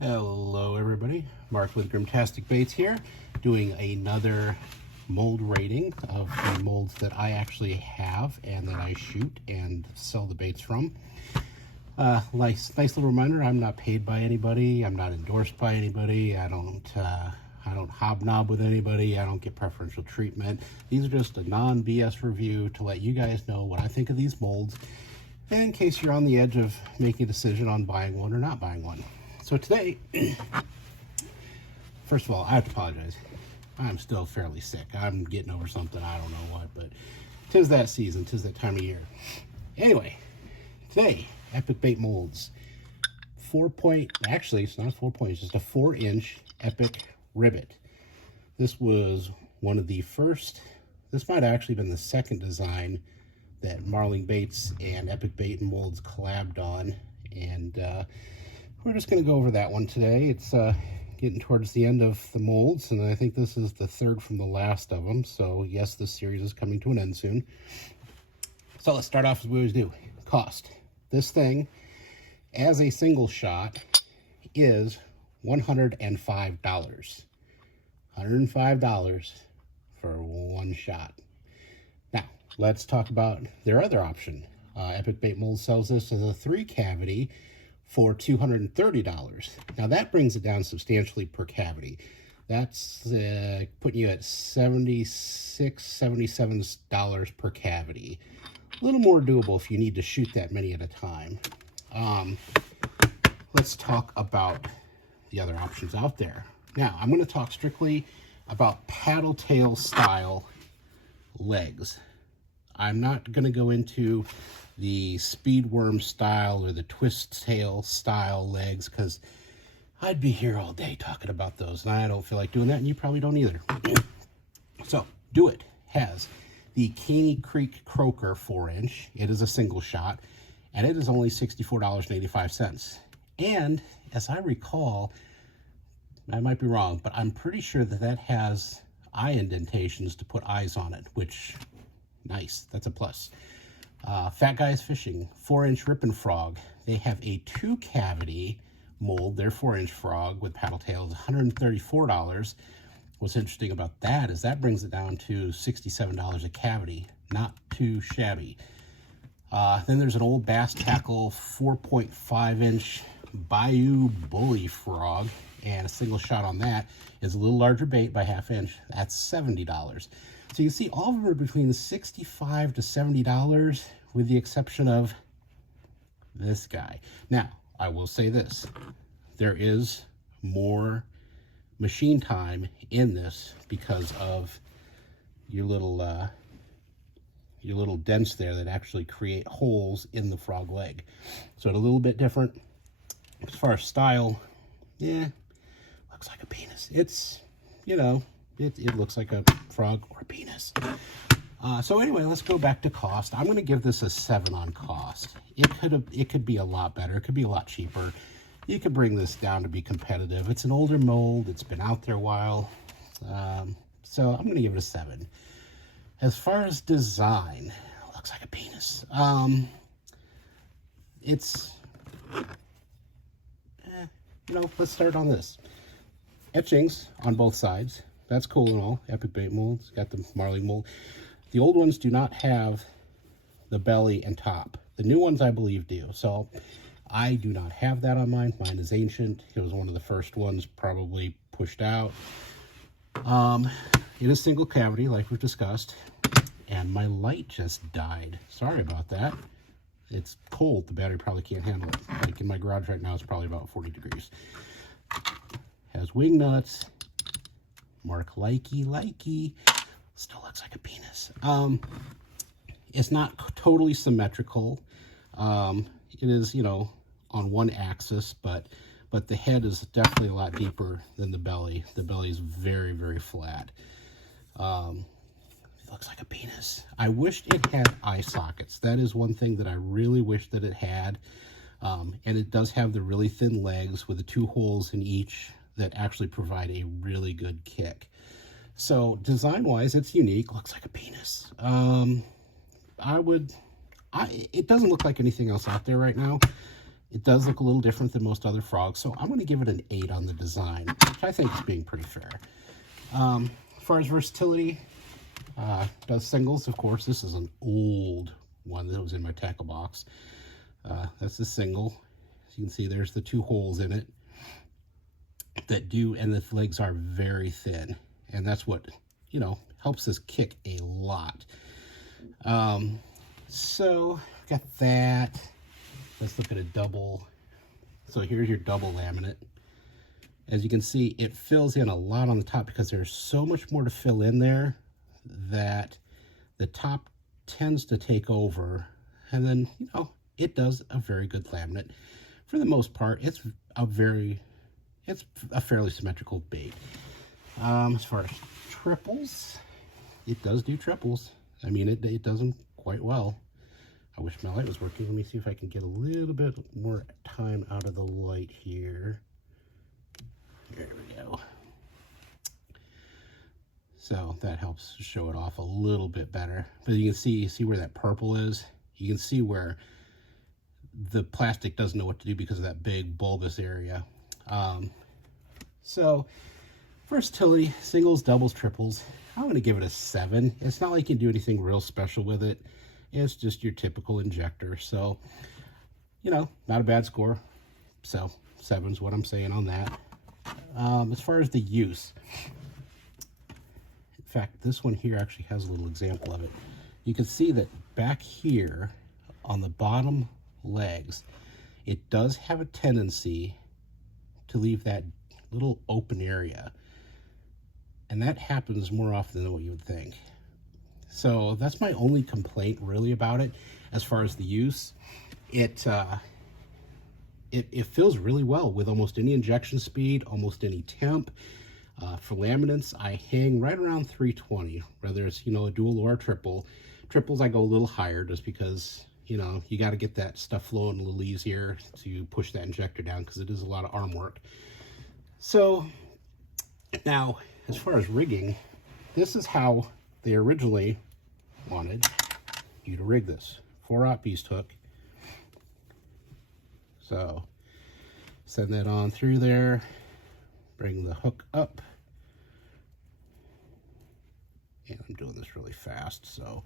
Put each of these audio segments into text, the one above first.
Hello everybody, Mark with Grimtastic Baits here, doing another mold rating of the molds that I actually have and that I shoot and sell the baits from. Nice little reminder, I'm not paid by anybody, I'm not endorsed by anybody, I don't hobnob with anybody, I don't get preferential treatment. These are just a non-BS review to let you guys know what I think of these molds, in case you're on the edge of making a decision on buying one or not buying one. So today, first of all, I have to apologize. I'm still fairly sick. I'm getting over something, I don't know what, but 'tis that season, 'tis that time of year. Anyway, today, Epic Bait Molds. Actually, it's not 4 point, it's just a 4-inch Epic Ribbit. This was one of the first, this might have actually been the second design that Marling Baits and Epic Bait Molds collabed on, and we're just going to go over that one today. It's getting towards the end of the molds, and I think this is the third from the last of them. So yes, this series is coming to an end soon. So let's start off as we always do. Cost. This thing, as a single shot, is $105. $105 for one shot. Now, let's talk about their other option. Epic Bait Molds sells this as a 3-cavity for $230. Now that brings it down substantially per cavity. That's putting you at $76, $77 per cavity. A little more doable if you need to shoot that many at a time. Let's talk about the other options out there. Now I'm going to talk strictly about paddle tail style legs. I'm not going to go into the speedworm style or the twist tail style legs, because I'd be here all day talking about those, and I don't feel like doing that, and you probably don't either. So, Do It has the Caney Creek Croaker 4-inch. It is a single shot, and it is only $64.85. And, as I recall, I might be wrong, but I'm pretty sure that that has eye indentations to put eyes on it, which, nice, that's a plus. Fat Guys Fishing, 4-inch Rippin' Frog. They have a 2-cavity mold, their 4-inch frog with paddle tails, $134. What's interesting about that is that brings it down to $67 a cavity. Not too shabby. Then there's an old Bass Tackle 4.5-inch Bayou Bully Frog, and a single shot on that is a little larger bait by ½ inch. That's $70. So you see all of them are between $65 to $70, with the exception of this guy. Now, I will say this. There is more machine time in this because of your little dents there that actually create holes in the frog leg. So it's a little bit different. As far as style, yeah, looks like a penis. It's, you know, it looks like a frog or a penis. So anyway, let's go back to cost. I'm going to give this a 7 on cost. It could be a lot better. It could be a lot cheaper. You could bring this down to be competitive. It's an older mold. It's been out there a while. So I'm going to give it a 7. As far as design, it looks like a penis. Let's start on this. Etchings on both sides. That's cool and all. Epic Bait Molds. Got the Marling mold. The old ones do not have the belly and top. The new ones, I believe, do. So I do not have that on mine. Mine is ancient. It was one of the first ones probably pushed out. It is single cavity, like we've discussed. And my light just died. Sorry about that. It's cold. The battery probably can't handle it. Like in my garage right now, it's probably about 40 degrees. Has wing nuts. Mark likey. Still looks like a penis. It's not totally symmetrical. It is, on one axis, but the head is definitely a lot deeper than the belly. The belly is very, very flat. It looks like a penis. I wished it had eye sockets. That is one thing that I really wish that it had. And it does have the really thin legs with the 2 holes in each that actually provide a really good kick. So design-wise, it's unique. Looks like a penis. It doesn't look like anything else out there right now. It does look a little different than most other frogs, so I'm going to give it an 8 on the design, which I think is being pretty fair. As far as versatility, does singles, of course. This is an old one that was in my tackle box. That's the single. As you can see, there's the 2 holes in it that do, and the legs are very thin, and that's what, you know, helps this kick a lot. So got that. Let's look at a double. So here's your double laminate. As you can see, it fills in a lot on the top because there's so much more to fill in there that the top tends to take over. And then, you know, it does a very good laminate. For the most part, it's a fairly symmetrical bait. As far as triples, it does do triples. I mean, it does them quite well. I wish my light was working. Let me see if I can get a little bit more time out of the light here. There we go. So that helps show it off a little bit better. But you can see where that purple is? You can see where the plastic doesn't know what to do because of that big bulbous area. So versatility, singles, doubles, triples, I'm going to give it a 7. It's not like you can do anything real special with it. It's just your typical injector. So, you know, not a bad score. So 7 is what I'm saying on that. As far as the use, in fact, this one here actually has a little example of it. You can see that back here on the bottom legs, it does have a tendency to leave that little open area. And that happens more often than what you would think. So that's my only complaint really about it. As far as the use, it feels really well with almost any injection speed, almost any temp. For laminates, I hang right around 320, whether it's, you know, a dual or a triple. Triples, I go a little higher just because, you know, you got to get that stuff flowing a little easier to push that injector down because it is a lot of arm work. So now, as far as rigging, this is how they originally wanted you to rig this. 4/0 beast hook. So send that on through there, bring the hook up, and I'm doing this really fast, so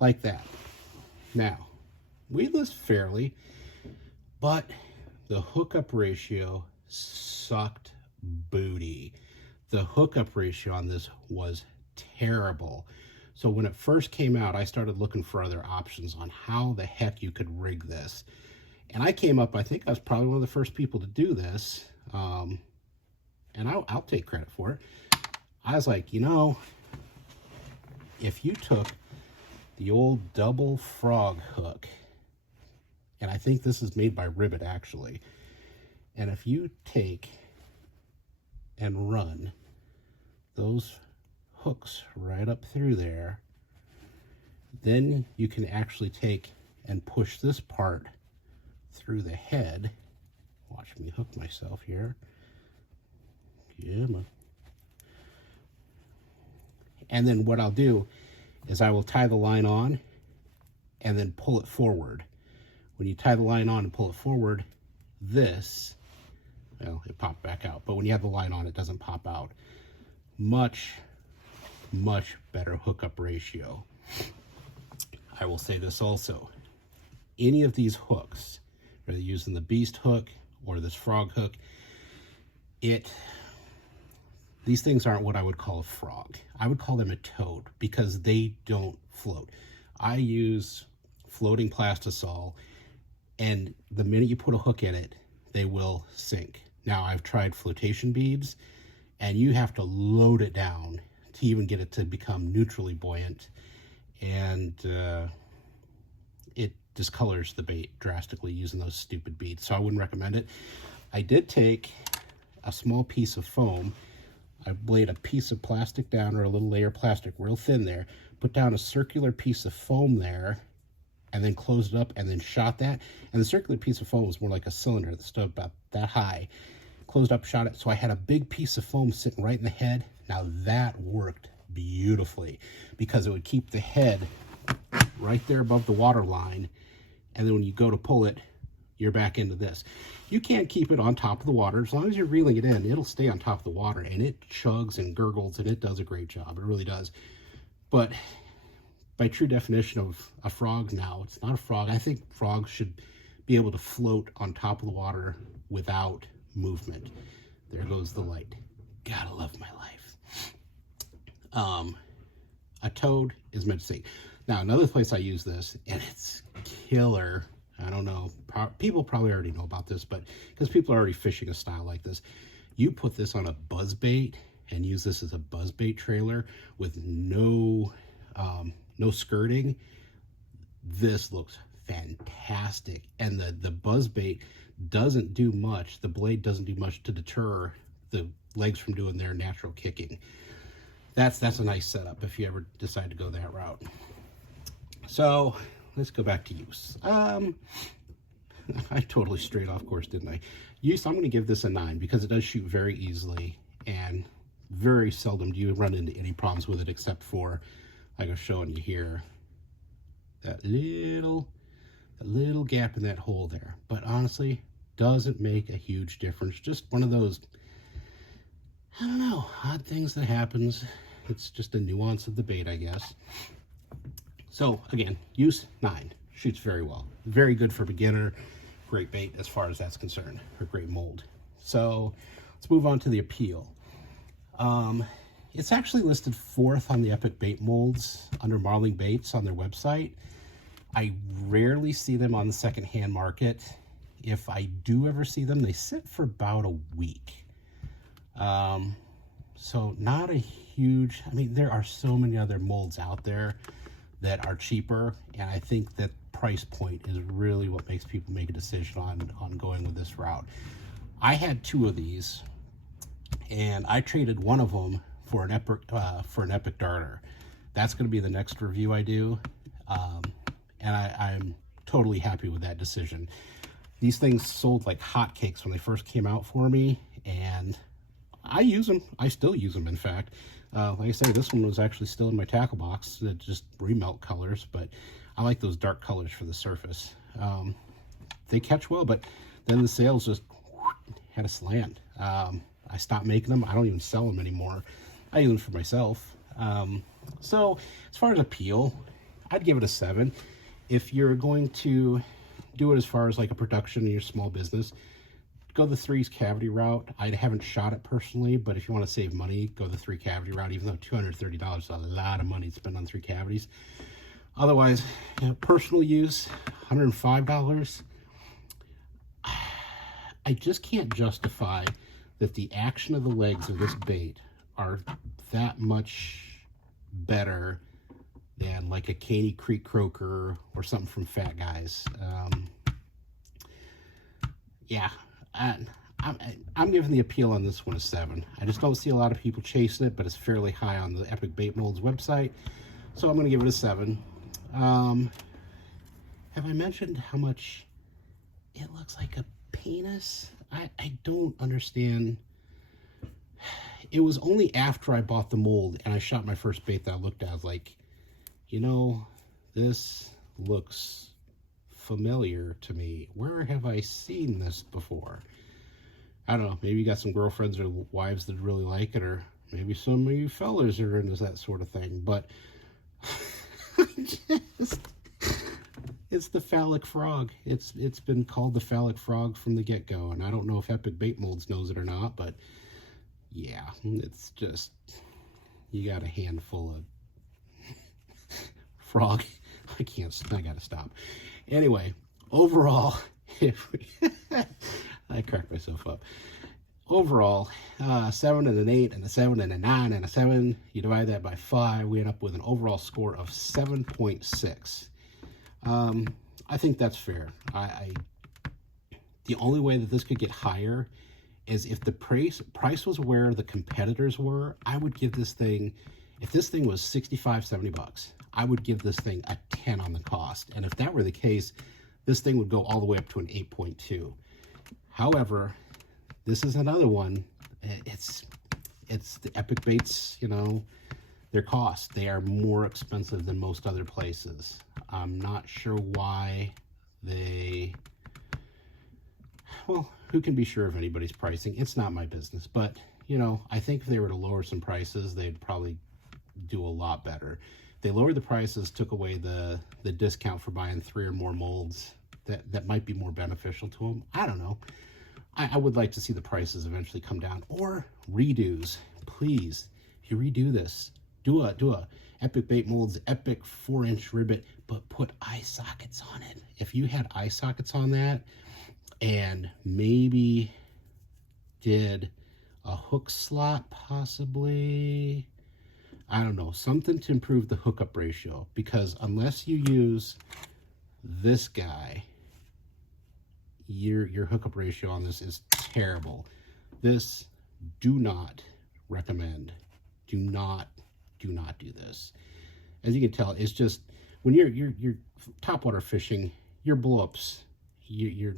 like that. Now, weedless fairly, but the hookup ratio sucked booty. The hookup ratio on this was terrible. So when it first came out, I started looking for other options on how the heck you could rig this. And I came up, I think I was probably one of the first people to do this. And I'll take credit for it. I was like, you know, if you took the old double frog hook, and I think this is made by Ribbit actually, and if you take and run those hooks right up through there, then you can actually take and push this part through the head. Watch me hook myself here. Yeah, man. And then what I'll do is I will tie the line on and then pull it forward. When you tie the line on and pull it forward, this, well, it popped back out. But when you have the line on, it doesn't pop out. Much better hookup ratio. I will say this also. Any of these hooks, whether you're using the beast hook or this frog hook, these things aren't what I would call a frog. I would call them a toad because they don't float. I use floating plastisol, and the minute you put a hook in it, they will sink. Now, I've tried flotation beads, and you have to load it down to even get it to become neutrally buoyant, and it discolors the bait drastically using those stupid beads, so I wouldn't recommend it. I did take a small piece of foam. I laid a piece of plastic down, or a little layer of plastic real thin there, put down a circular piece of foam there, and then closed it up and then shot that. And the circular piece of foam was more like a cylinder that stood about that high. Closed up, shot it. So I had a big piece of foam sitting right in the head. Now that worked beautifully because it would keep the head right there above the water line. And then when you go to pull it, you're back into this. You can't keep it on top of the water. As long as you're reeling it in, it'll stay on top of the water, and it chugs and gurgles, and it does a great job. It really does. But by true definition of a frog now, it's not a frog. I think frogs should be able to float on top of the water without movement. There goes the light. Gotta love my life. A toad is meant to sing. Now, another place I use this, and it's killer. I don't know. People probably already know about this, but because people are already fishing a style like this, you put this on a buzzbait and use this as a buzzbait trailer with no skirting. This looks fantastic, and the buzzbait doesn't do much. The blade doesn't do much to deter the legs from doing their natural kicking. That's a nice setup if you ever decide to go that route. So let's go back to use. I totally strayed off course, didn't I? Use, I'm going to give this a 9 because it does shoot very easily, and very seldom do you run into any problems with it, except for, like I was showing you here, that little gap in that hole there. But honestly, doesn't make a huge difference. Just one of those, I don't know, odd things that happens. It's just a nuance of the bait, I guess. So again, use 9. Shoots very well. Very good for beginner. Great bait as far as that's concerned. Or great mold. So let's move on to the appeal. It's actually listed 4th on the Epic Bait Molds under Marling Baits on their website. I rarely see them on the secondhand market. If I do ever see them, they sit for about a week. So not a huge, I mean, there are so many other molds out there that are cheaper, and I think that price point is really what makes people make a decision on going with this route. I had 2 of these, and I traded one of them for an Epic Darter. That's going to be the next review I do, and I'm totally happy with that decision. These things sold like hotcakes when they first came out for me, and I use them. I still use them, in fact. Like I say, this one was actually still in my tackle box. It just remelt colors, but I like those dark colors for the surface. They catch well, but then the sales just had a slant. I stopped making them. I don't even sell them anymore. I use them for myself. So as far as appeal, I'd give it a 7. If you're going to do it as far as like a production in your small business, go the 3's cavity route. I haven't shot it personally, but if you want to save money, go the 3 cavity route, even though $230 is a lot of money to spend on 3 cavities. Otherwise, personal use, $105. I just can't justify that the action of the legs of this bait are that much better than like a Caney Creek Croaker or something from Fat Guys. Yeah, I'm giving the appeal on this one a 7. I just don't see a lot of people chasing it, but it's fairly high on the Epic Bait Molds website, so I'm going to give it a 7. Have I mentioned how much it looks like a penis? I don't understand. It was only after I bought the mold and I shot my first bait that I looked at. I was like, you know, this looks familiar to me. Where have I seen this before? I don't know. Maybe you got some girlfriends or wives that really like it, or maybe some of you fellas are into that sort of thing. But it's the phallic frog. It's been called the phallic frog from the get-go, and I don't know if Epic Bait Molds knows it or not, but yeah, it's just, you got a handful of frog. I gotta stop. Anyway, overall, I cracked myself up. Overall, 7 and an 8 and a 7 and a 9 and a 7. You divide that by 5, we end up with an overall score of 7.6. I think that's fair. The only way that this could get higher is if the price was where the competitors were. I would give this thing, if this thing was $65, $70, I would give this thing a 10 on the cost. And if that were the case, this thing would go all the way up to an 8.2. However, this is another one. It's the Epic Baits, you know, their cost. They are more expensive than most other places. I'm not sure why they well, who can be sure of anybody's pricing? It's not my business, but you know, I think if they were to lower some prices, they'd probably do a lot better. They lowered the prices, took away the discount for buying 3 or more molds. That might be more beneficial to them. I don't know. I would like to see the prices eventually come down, or redos. Please, if you redo this, do a Epic Bait Molds Epic 4-inch Ribbit, but put eye sockets on it. If you had eye sockets on that, and maybe did a hook slot possibly, I don't know, something to improve the hookup ratio, because unless you use this guy, your hookup ratio on this is terrible. This, do not recommend. Do not do this. As you can tell, it's just when you're topwater fishing, your blowups, you're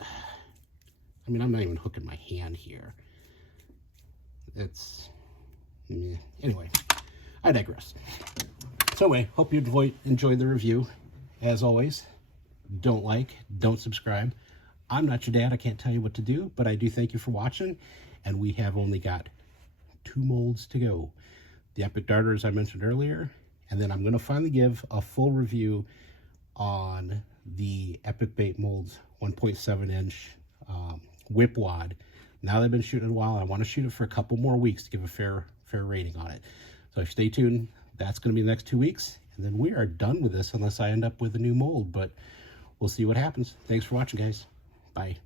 I mean, I'm not even hooking my hand here. It's anyway, I digress. So anyway, hope you enjoyed the review. As always, don't subscribe. I'm not your dad. I can't tell you what to do, but I do thank you for watching. And we have only got 2 molds to go. The Epic Darter, as I mentioned earlier, and then I'm going to finally give a full review on the Epic Bait Molds 1.7-inch whip wad. Now that I've been shooting it a while, I want to shoot it for a couple more weeks to give a fair rating on it. So stay tuned. That's going to be the next 2 weeks, and then we are done with this unless I end up with a new mold, but we'll see what happens. Thanks for watching, guys. Bye.